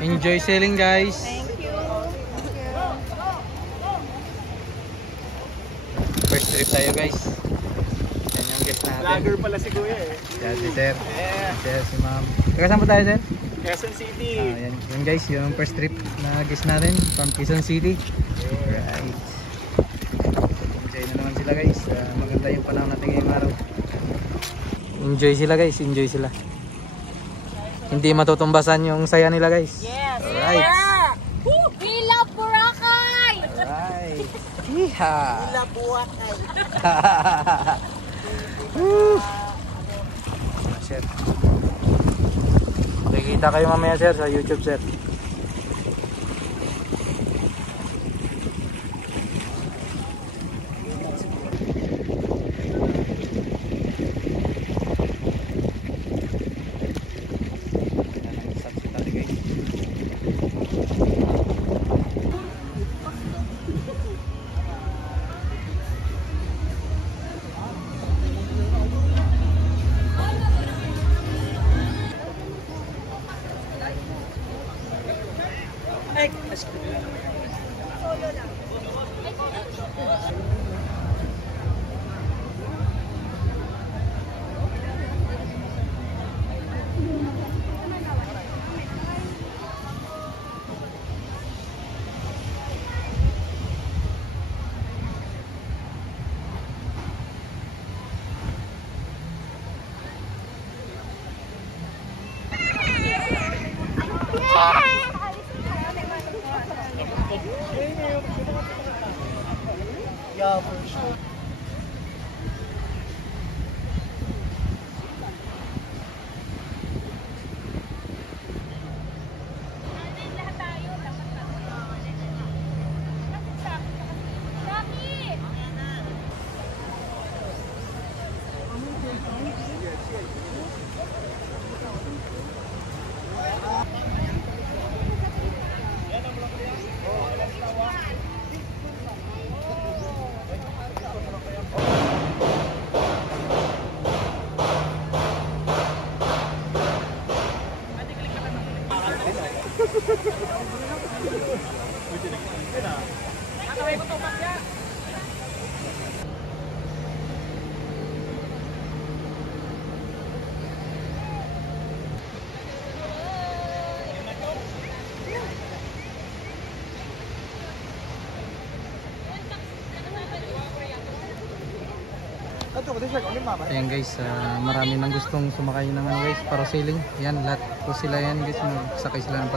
Enjoy sailing, guys. Thank you. First trip tayo, guys. Yan yung guest natin. Vlogger pala si Kuya eh. Yan si Sir. Yeah. Sir, si Ma'am. Taga saan po tayo, Sir? Quezon City. Yan guys, yung first trip na guest natin from Quezon City. Right. Enjoy na naman sila, guys. Maganda yung panahon natin ngayong araw. Enjoy sila, guys. Enjoy sila. Hindi matutumbasan yung saya nila, guys. Yes. Alright. Yeah. We love Boracay. Alright. Hiha. We love Boracay. Sir. Nakikita kayo mamaya, sir, sa YouTube, sir. Yeah, for sure. Ayan guys, marami nang gustong sumakay ng ano guys, parasailing. Yan, lahat po sila yan guys, magsakay sila ng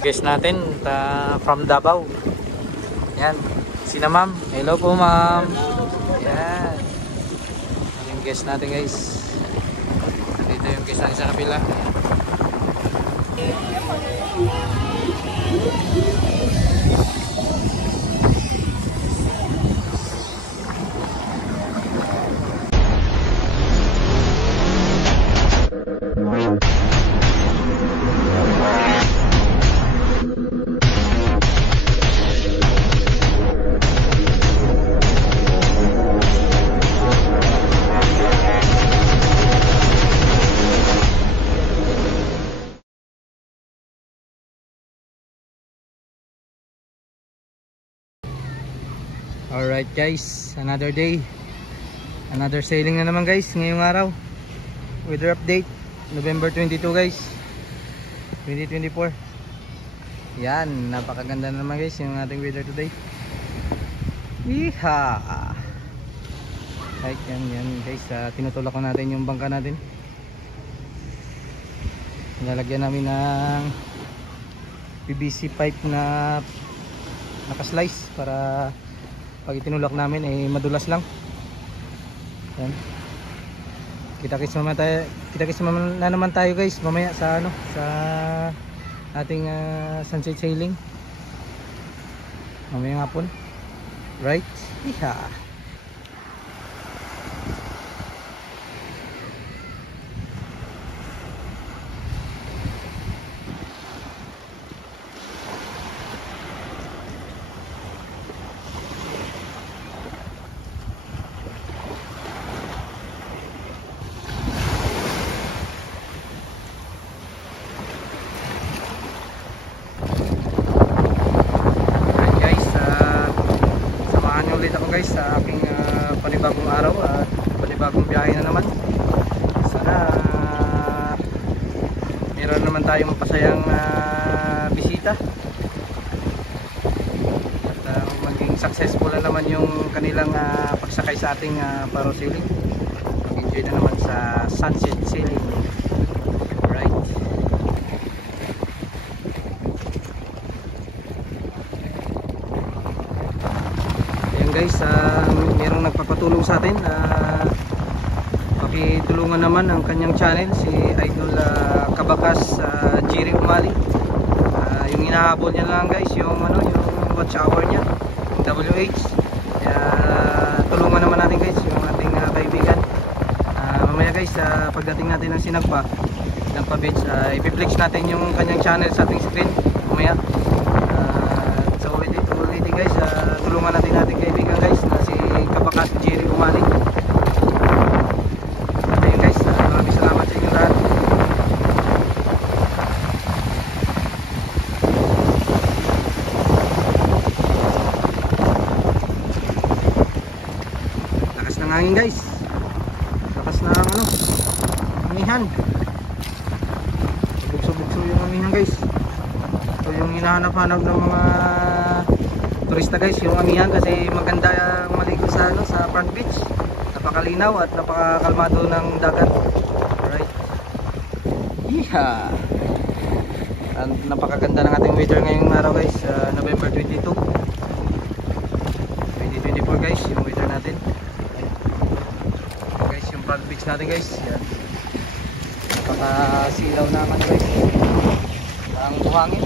guest natin from Davao. Yan, sina ma'am. Hello po ma'am. Yan, yung guest natin guys. Dito yung guest natin sa kapila. Alright guys, another day, another sailing na naman guys ngayong araw. Weather update November 22 guys, 2024. Yan, napakaganda na naman guys yung ating weather today. Iha! Right, yan guys, tinutulak ko natin yung bangka natin. Nilalagyan namin ng PVC pipe na nakaslice para pag itinulak namin ay madulas lang. Yan. Kita-kits na naman tayo guys mamaya sa sa ating sunset sailing. Mamaya hapon. Right? Iha. kumita. At maging successful na naman yung kanilang pagsakay sa ating parasailing. Mag-enjoy na naman sa sunset sailing. Right. Ayan guys, merong nagpapatulong sa atin. Pakitulungan naman ang kanyang channel, si Idol Kabakas Jerry Umali. Yung hinahabol niya lang guys, yung watch hour niya, yung WH. Tulungan naman natin guys yung ating kaibigan. Mamaya guys, pagdating natin ng Sinagpa Beach, ipiplex natin yung kanyang channel sa ating screen mamaya. So ulit guys, tulungan natin ating kaibigan guys na si Kabakas Jerry Umali. Ayun guys, maraming salamat sa inyo lahat. Lakas ng hangin guys, lakas ng amihan. Bugso-bugso yung amihan guys. Ito yung hinahanap-hanap ng mga turista guys, yung amihan, kasi maganda maligo sa Front Beach. Napakalinaw at napakakalmado ng dagat. Alright. Yeah. And napakaganda ng ating weather ngayong araw guys, November 22 2024 guys, yung weather natin. Guys, yung Front Beach natin guys. Yan. Napakasilaw naman guys. Ang buhangin.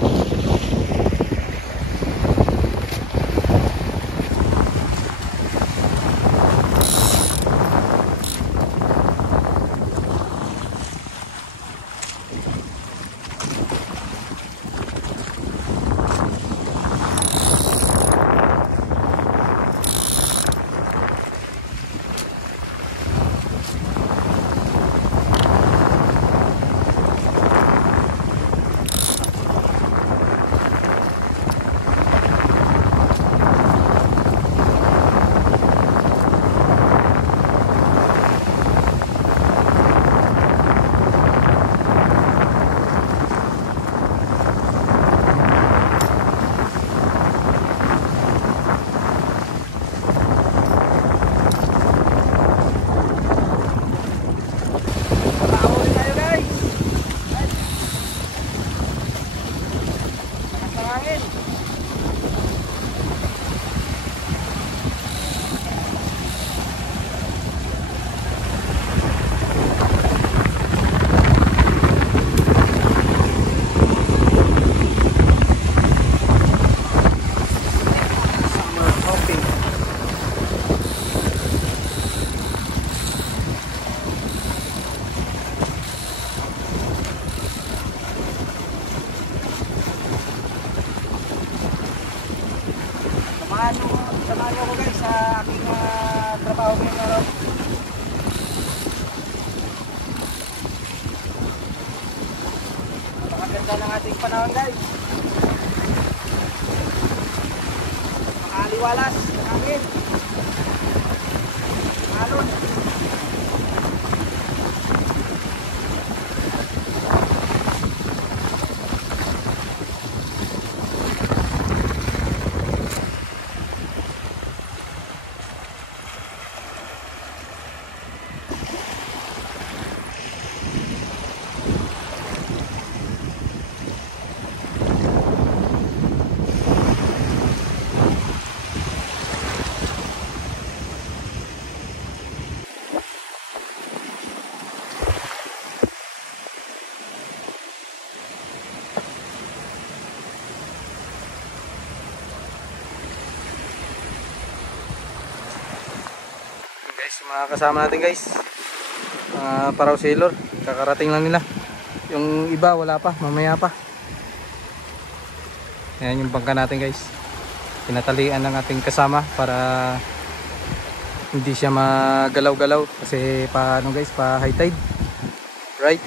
Samahan nyo ko guys sa aking trabaho ngayong araw. Napakaganda ng ating panahon guys. Makaliwalas ng hangin. Alon. Guys, mga kasama natin guys, parausailor, kakarating lang nila. Yung iba wala pa, mamaya pa. Ayan yung bangka natin guys, pinatalian ng ating kasama para hindi siya magalaw-galaw kasi paano guys, pa high tide. Right.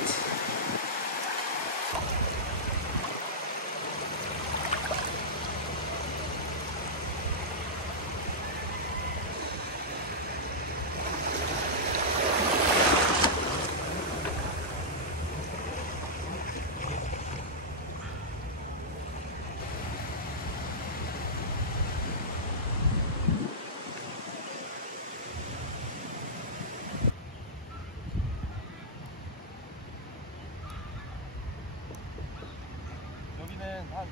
Lakad-lakad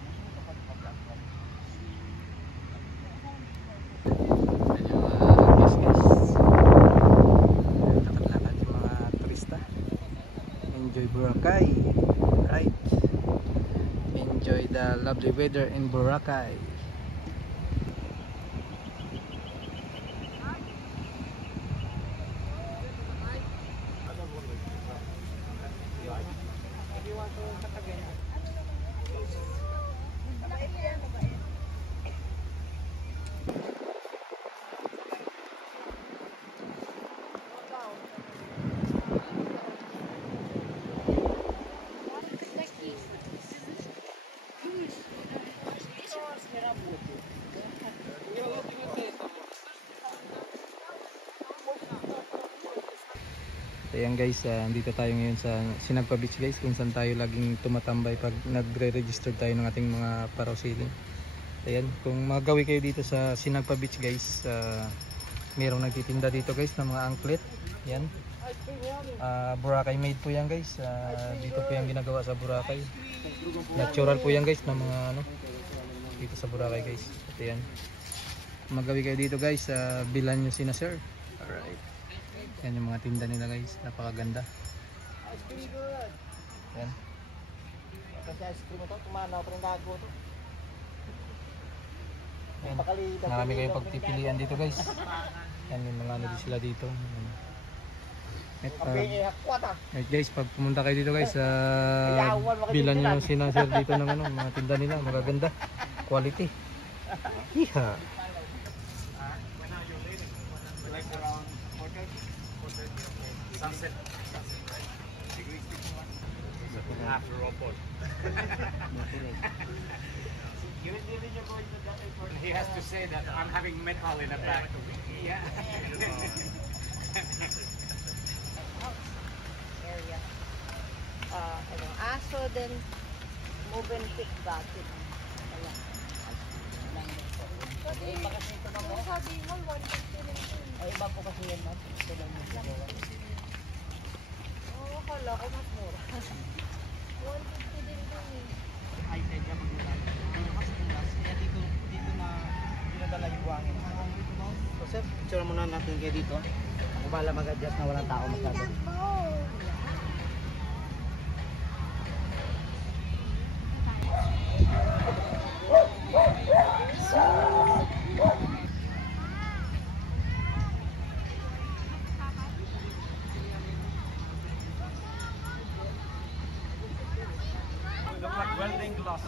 yung mga turista. Enjoy Boracay. Right. Enjoy the lovely weather in Boracay. Ayan guys, andito tayo ngayon sa Sinagpa Beach guys, kung saan tayo laging tumatambay pag nagre-register tayo ng ating mga parasailing. Ayan, kung magawi kayo dito sa Sinagpa Beach guys, merong nagtitinda dito guys ng mga anklet. Ayan, Boracay made po yan guys. Dito po yung ginagawa sa Boracay. Natural po yan guys ng mga ano, dito sa Boracay guys. At ayan, kung magawi kayo dito guys, bilan nyo sina sir. Alright. Yan yung mga tinda nila guys, napakaganda. Yan. Yan. Marami kayong pagpipilian dito guys. Yan yung mga ano sila dito. At guys, pag pumunta kayo dito guys, bilan nyo sina sir dito ng ano, mga tinda nila, magaganda. Quality. Iha. Sunset. Half robot. He has to say that I'm having metal in the back. Yeah. Area. Aso din. Movenpick dati. Wala. Iba kasi ito na mo. Sabi mo, 150 rin ito. Ay, iba po kasi yan, ma'am. Ito lang yung gawa. Oo, akala ko mas mura. 150 din ito eh. Ay, tedya mag-ulan. Mas tulas. Kaya dito na dinadala yung buhangin. So, sir, picture muna natin kayo dito. Ako bala mag-adjust na walang tao masyado. Welding glass.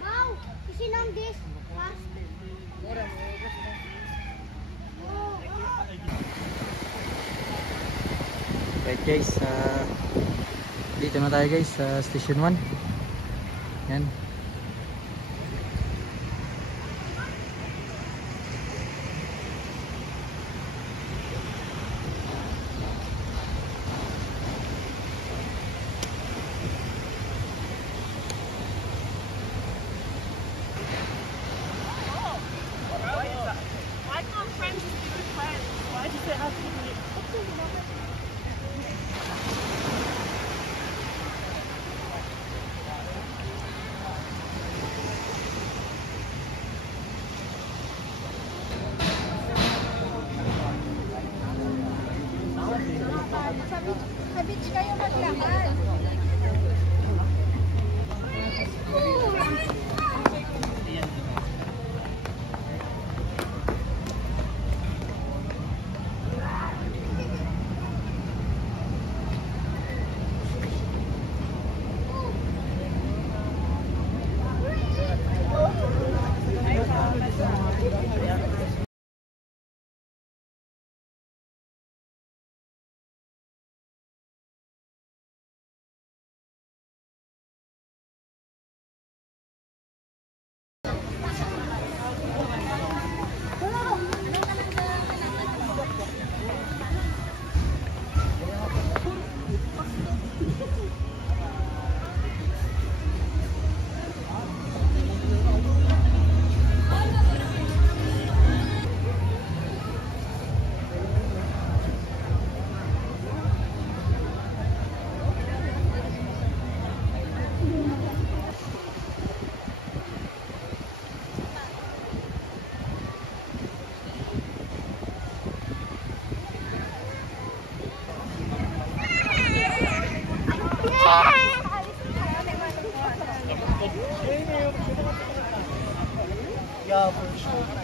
Wow, kasi nang this last. Right guys, dito na tayo guys sa station 1. Yan. Why can't friends just be with friends? Why does it have to be? Yeah, for sure.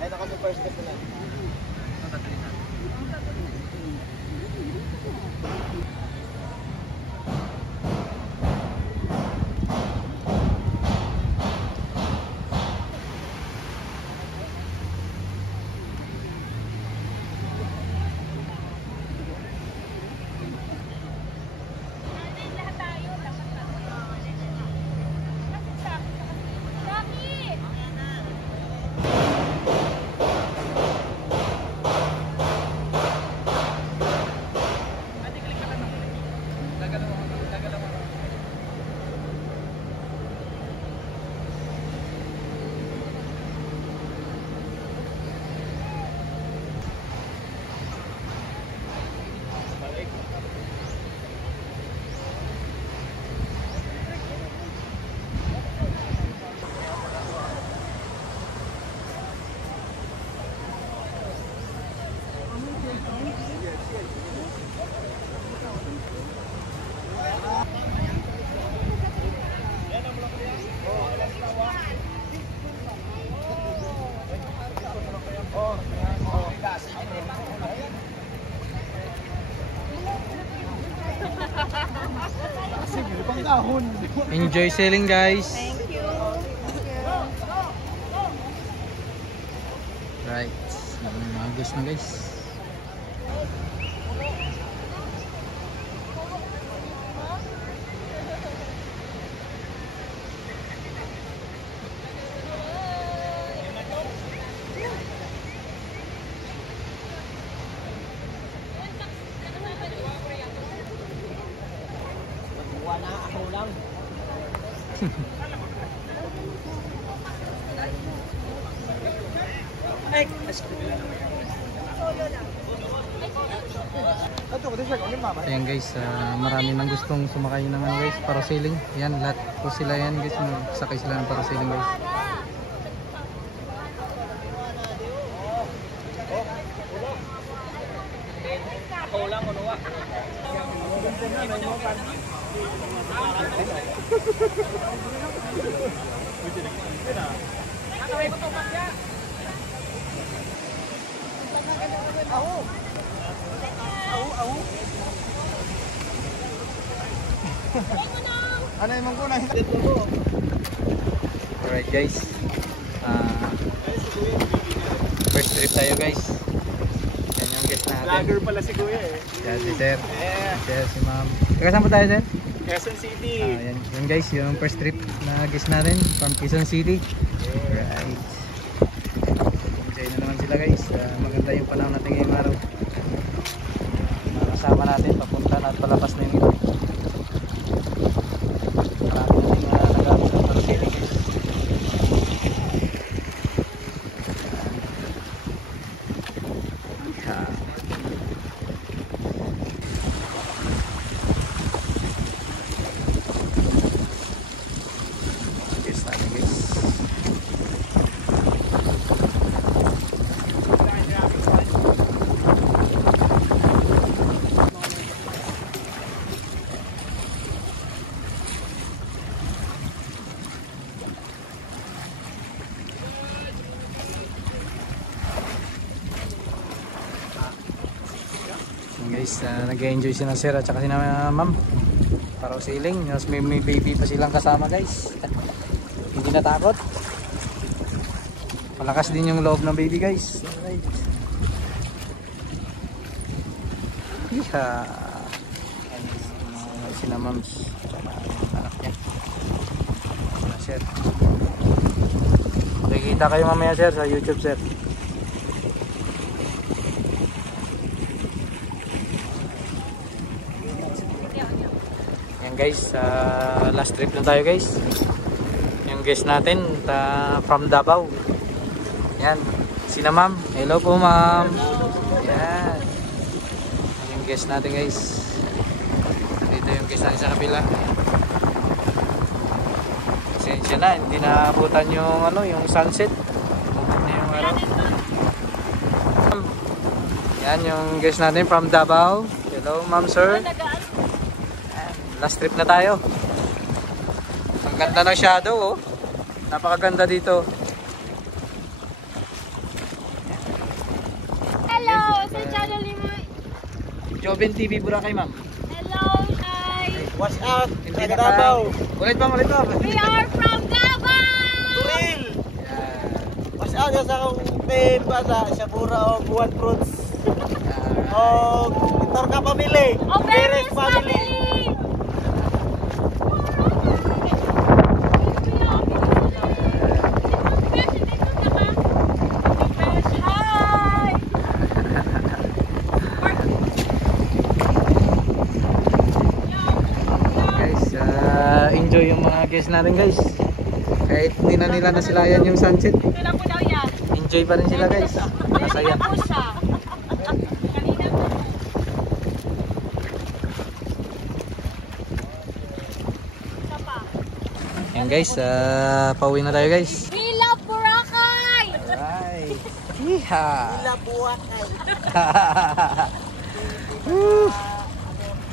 Ay, naka-super step na lang. Enjoy sailing, guys. Thank you. Right. Magos na, guys. Wala, ako lang. Ay, Ayan guys, marami nang gustong sumakay ng ano guys, parasailing. Yan, lahat po sila yan guys, magsakay sila ng parasailing guys. ako lang, ano wa? Ano yung mangkuna? Alright guys, first trip tayo guys. Yan yung guest natin. Vlogger pala si Kuya eh. Yan si sir, Yeah. sir, si ma'am. Taga saan po tayo sir? Quezon City. Yan guys, yung first trip na guest natin from Quezon City. Right. Enjoy na naman sila guys. Maganda yung panahon natin ngayong araw. Kasama natin papunta na at palapas na yung ito. Marami natin nagamit ng parasailing guys. Guys natin guys. Guys, nag-enjoy si na sir at saka si na ma'am. Paraw sailing. Tapos may baby pa silang kasama guys. Hindi natakot. Malakas din yung loob ng baby guys. Alright. Yeah. Si na ma'am. Tsaka anak niya. Sir. Nakikita kayo mamaya sir sa YouTube sir. Yan guys, last trip na tayo guys. Yung guest natin from Davao. Yan, sina ma'am. Hello po ma'am. Yan. Yung guest natin guys. Dito yung guest natin sa kapila. Pasensya na, hindi naabutan yung yung sunset. Mabot na yung araw. Yan yung guest natin from Davao. Hello ma'am sir. Last trip na tayo. Ang ganda ng shadow oh. Napakaganda dito. Hello, sa channel ni mo. Joven TV Boracay ma'am. Hello, guys. Watch out! Hindi Sa na Davao! Ulit ma'am, ulit ma'am. We are from Davao. Turil! Yan. Watch out sa akong team pa sa Shabura o Buwan Fruits. O Torca Family. Oh, Perez family. Hi. Guys, enjoy yung mga guests natin guys. Kahit hindi na nila nasilayan yung sunset. Ito na po daw yan. Enjoy pa rin sila guys. Masaya. Ito po siya. Kanina po. Isa pa. Yan guys, pauwi na tayo guys. We love Boracay. Alright. Yeehaw. Sila Buwakay. Woo.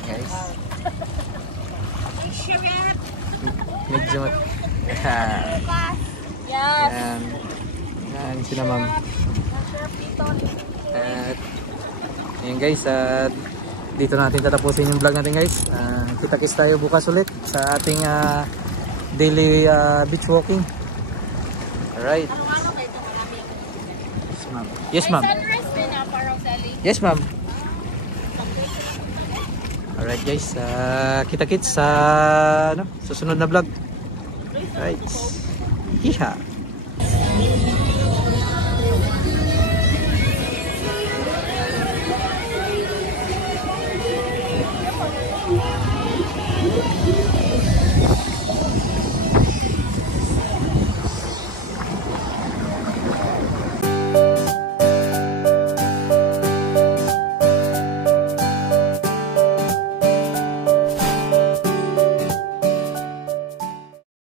Guys, Shrimp. medyo Yes. yan. Yan sila ma'am. Shrimp dito. At yun guys, dito natin tatapusin yung vlog natin guys. Kita-kits tayo bukas ulit sa ating daily beach walking. Alright. Ano kayo ito marami? Yes ma'am. Yes ma'am. Sunrise din na parang Sally. Yes ma'am. Alright guys, kita-kits sa susunod na vlog. Alright. Yeehaw.